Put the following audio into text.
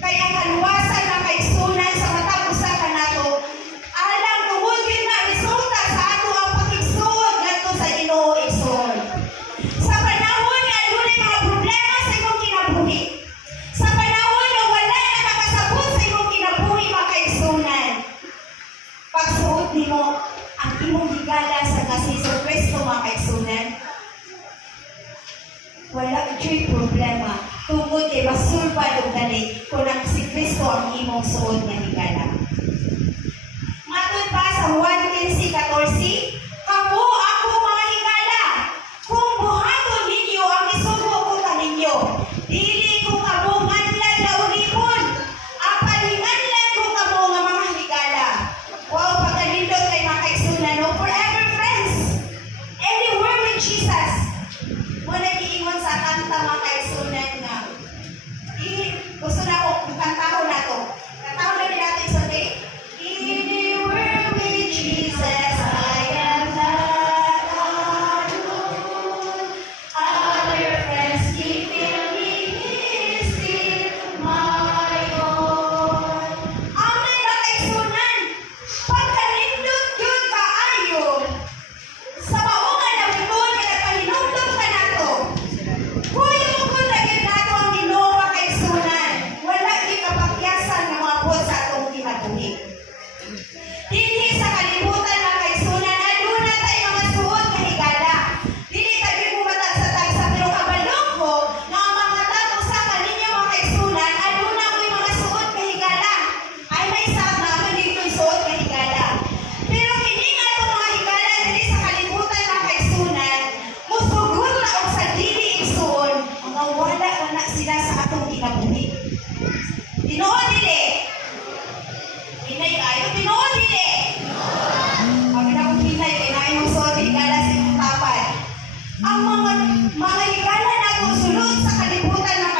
Kaya kaluwasan na kaigsunan sa matag usa ka nato. Alang tungod yun na resulta sa ato ang pakigsuon ngadto sa Ginoo igsoon. Sa panahon nga adunay mga problema sa imong kinabuhi. Sa panahon nga wala nakakasabot sa imong kinabuhi mga kaigsunan. Pagsuot nimo ang imong higala sa Hesus Kristo mga kaigsunan. Wala kay problema. Tungod kay masulbad og dali kung ang si Kristo ang imong suod nga higala. Matod pa sa Juan 15:14, "Kamo ako mga higala, kung buhaton ninyo ang isugo ko kaninyo, dili ko kamo nganlan na ulipon, apalinganlan ko kamo nga mga higala." Wow, pagalindot kay mga kaigsunan, no? Forever friends. Anywhere with Jesus. Muna giingon sa kanta mga kaigsunan nga. Gusto na ko, kantahon na to. Kantahon na din natin sa day. Anywhere with Jesus, I am not alone. Other friends keeping me still my own. Amen na kaigsunan. Pagkalindot yun kaayo. Sa maungan na binuon ka nagpahinumdum ka nato. Kuyong ko na yun nato ang Ginoo mga kaigsunan. Wala ikapakyasan ng mga buot sa atong kinabuhi. Dinhi sa kalibutan mga kaigsunan, aduna tayo mga suot nga higala. Dili tayo bumatag sa tagsa, pero kabalong ko na ang mga tato sa kaninyo mga kaigsunan, aduna ko'y mga suot nga higala. Ay may sama man dito'y suot nga higala. Pero kini nga itong mga higala dili sa kalibutan mga kaigsunan, musugot na og sa dili igsuon, mga wala na sila sa atong kinabuhi. Tinuod dili. Hinay kayo, tinuod dili. Kami na kong hinay, kaya na yung suot higala sa imong tapad. Ang mga higala na sulod sa kalibutan mga